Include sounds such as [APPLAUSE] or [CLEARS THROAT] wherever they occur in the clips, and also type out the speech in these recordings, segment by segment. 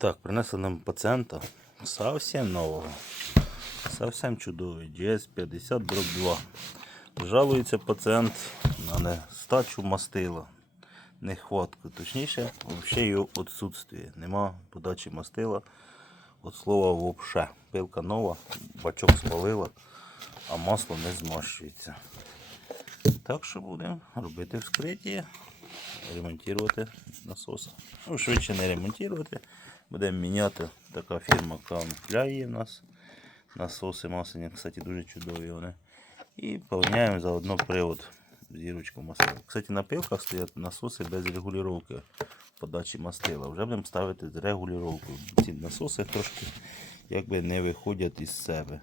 Так, принесли нам пацієнта совсем нового. Совсем чудовий. GS50 дроб 2. Жалується пацієнт на нестачу мастила. Нехватку. Точніше, взагалі його відсутствие. Нема подачі мастила. От слова вообще. Пилка нова, бачок спалила, а масло не змащується. Так що будемо робити вскриття, ремонтувати насос. Ну, швидше не ремонтувати. Будемо міняти така фірма Камфля є в нас. Насоси масляні, кстати, дуже чудові вони. І поміняємо заодно привод зірочку мастила. Кстати, на пилках стоять насоси без регулювання подачі мастила. Вже будемо ставити з регулюванням. Ці насоси трошки якби не виходять із себе.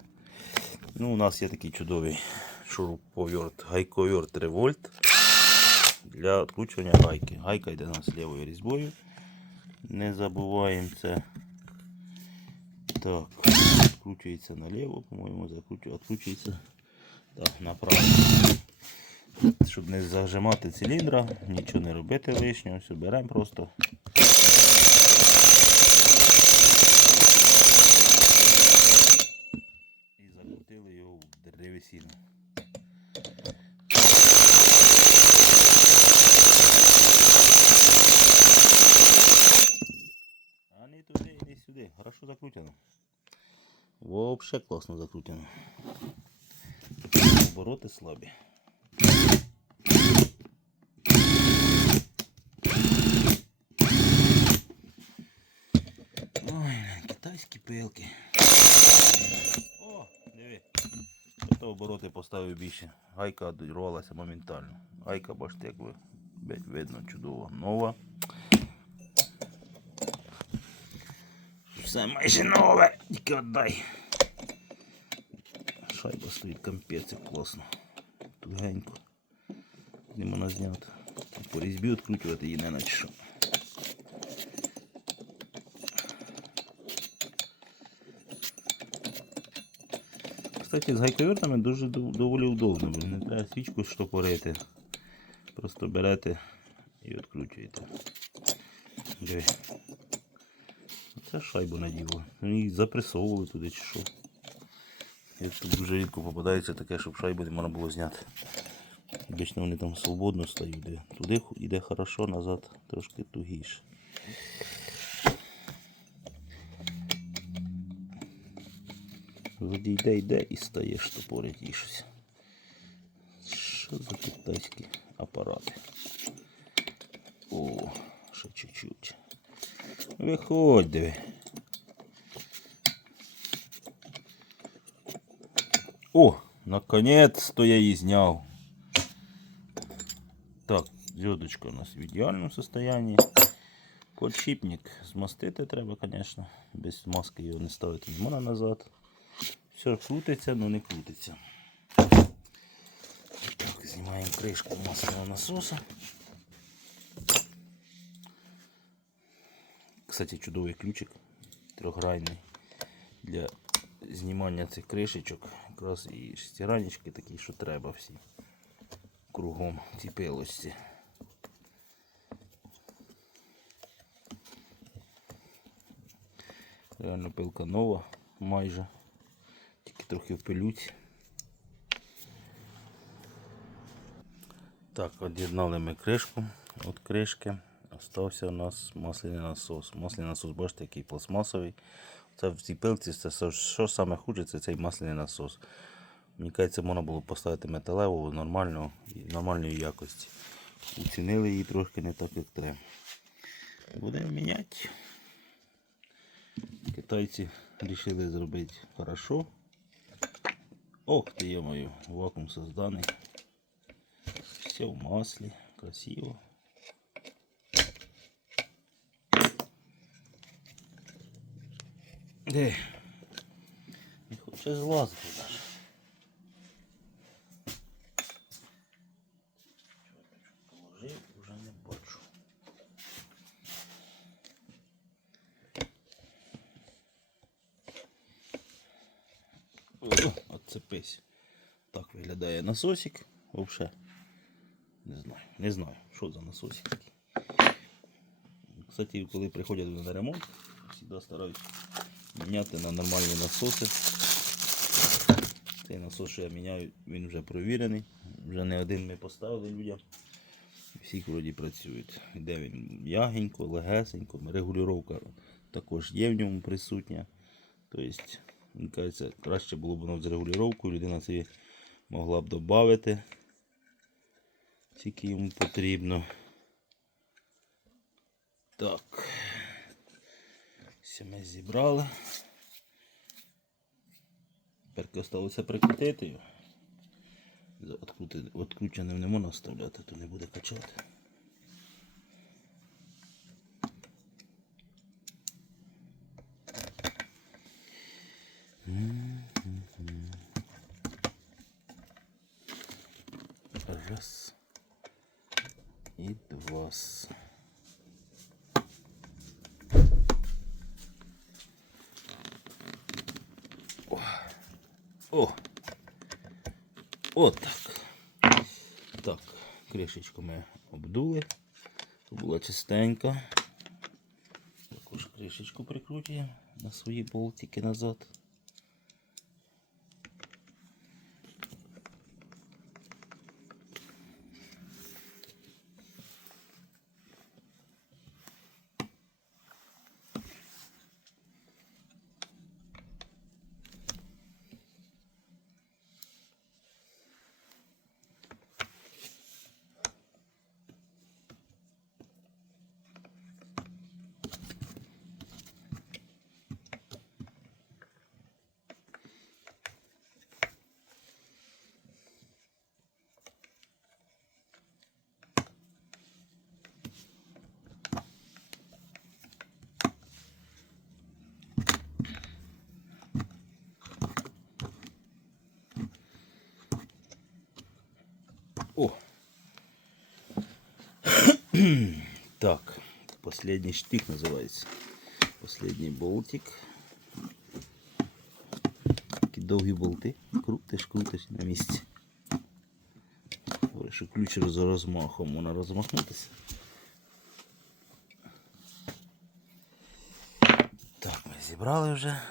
Ну, у нас є такий чудовий шуруповерт, гайковерт 3 вольт для відкручування гайки. Гайка йде у нас лівою різьбою. Не забуваємо це. Так, відкручується наліво, по-моєму, відкручується так, направо. Щоб не зажимати циліндра, нічого не робити лишнього, все беремо просто. І закрутили його в древесину. А не туди, не сюди. Хорошо закрутено. Вообще класно закрутено. Обороти слабі. Ой, китайські пилки. О, диви. Ото обороти поставив більше. Гайка рвалася моментально. Гайка, бачите, як ви- видно чудово. Нова. Все майже нове, тільки віддай. Шайба стоїть кампець, класно. Тугенько. Не можна зняти. По різьбі відкручувати її не наче що. Кстати, з гайковертами дуже доволі удобно, бо не треба свічку штопорити. Просто берете і відкручуєте. Диви. Це шайбу наділо. Їх запресовували туди чи що. Тут дуже рідко попадається таке, щоб шайбу не можна було зняти. Обично вони там свободно стають. Туди йде хорошо, назад трошки тугіше. Йде, йде і стає штопорить і щось. Що за китайські апарати? О, ще чуть-чуть. Виходь, диви. О, наконец-то я її зняв. Так, зв'язочка у нас в ідеальному состоянии. Подшипник змастити треба, звісно. Без маски його не ставити не можна назад. Все крутиться, але не крутиться. Так, знімаємо кришку масляного насоса. Кстати, чудовий ключик трьохгранний для знімання цих кришечок. Якраз і шестиранечки такі, що треба всі. Кругом ці. Реально пилка нова майже. Тільки трохи в пилюці. Так, від'єднали ми кришку від кришки. Остався у нас масляний насос. Масляний насос, бачите, який пластмасовий. Це в цій пилці, це що саме хуже, це цей масляний насос. Мені кажеться, можна було поставити металеву нормальну, нормальної якості. Оцінили її трошки не так, як треба. Будемо міняти. Китайці вирішили зробити хорошо. Ох ти є мою, вакуум созданий. Все в маслі, красиво. Де? Не хоче злазити даже. Положив, уже не бачу. О, Отцепись. Так виглядає насосик. Вообще. Не знаю. Не знаю, що за насосик такий. Кстати, коли приходять на ремонт, завжди стараюсь міняти на нормальні насоси. Цей насос, що я міняю, він вже провірений. Вже не один ми поставили людям. Всі вроді працюють. Йде він м'ягенько, легесенько, регулювання також є в ньому присутня. Тобто, мені кажеться, краще було б воно з регулюванням, людина собі могла б додати, тільки йому потрібно. Так. Все ми зібрали. Тепер залишилося прикрутити його. Открученим не можна вставляти, то не буде качати. Раз. І два. О. От так. Так, кришечку ми обдули. Була чистенька. Також кришечку прикручуємо на свої болтики назад. О! [CLEARS THROAT] Так, последний штик називається. Последній болтик. Такі довгі болти. Крутиш, крутиш на місці. Говорю, що ключ з розмахом можна розмахнутися. Так, ми зібрали вже.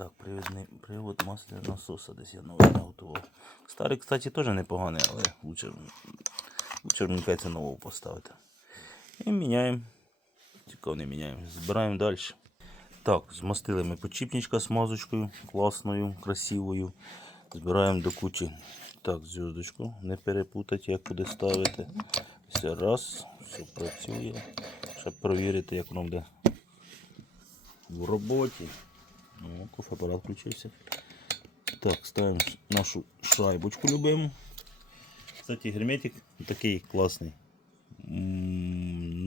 Так, привідний привод масляного насоса десь я новий наготував. Старий, кстати, теж непоганий, але лучше, мені кажеться, нового поставити. І міняємо. Цікаво не міняємо. Збираємо далі. Так, змастили ми почіпничка з мазочкою, класною, красивою. Збираємо до кучі. Так, зв'язочку, не перепутати, як куди ставити. Все раз, все працює. Щоб перевірити, як воно буде в роботі. О, кофеапарат включився. Так, ставимо нашу шайбочку любиму. Кстати, герметик такий класний.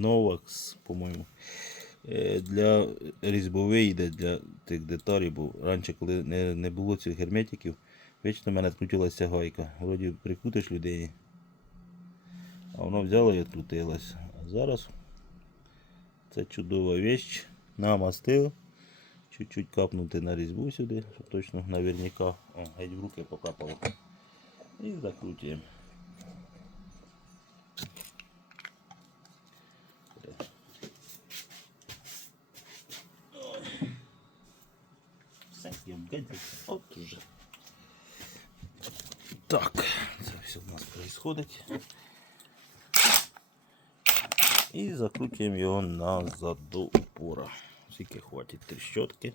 Novax, по-моєму. Е, Для різьбовий йде для тих деталей, бо раніше, коли не, не було цих герметиків, вічно в мене відкрутилася гайка. Вроді прикрутиш людині. А воно взяло і відкрутилось. А зараз це чудова вещь. Намастив. Чуть-чуть капнути на різьбу сюди, щоб точно наверняка. О, геть в руки покапало. І закрутуємо. Все, обгадиться. От уже. Так, це все у нас происходить. І закрутуємо його назад до упора. Скільки хватить трещотки.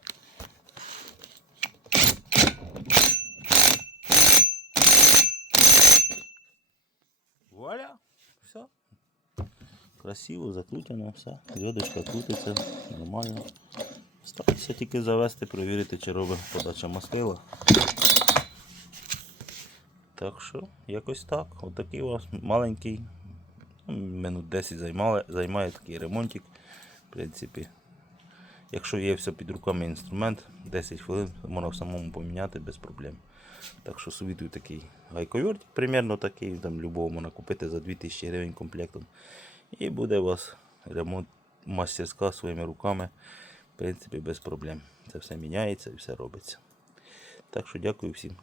Вуаля! Все. Красиво закрутено, все. Зв'язочка крутиться, нормально. Старайся тільки завести, перевірити, чи робить подача мастила. Так що, якось так. Отакий у вас маленький. ну, Минут 10 займає, займає такий ремонтик. В принципі, якщо є все під руками інструмент, 10 хвилин можна самому поміняти без проблем. Так що совітую такий гайковертик, примерно такий, там любого можна купити за 2000 гривень комплектом. І буде у вас ремонт мастерська своїми руками. В принципі, без проблем. Це все міняється і все робиться. Так що дякую всім.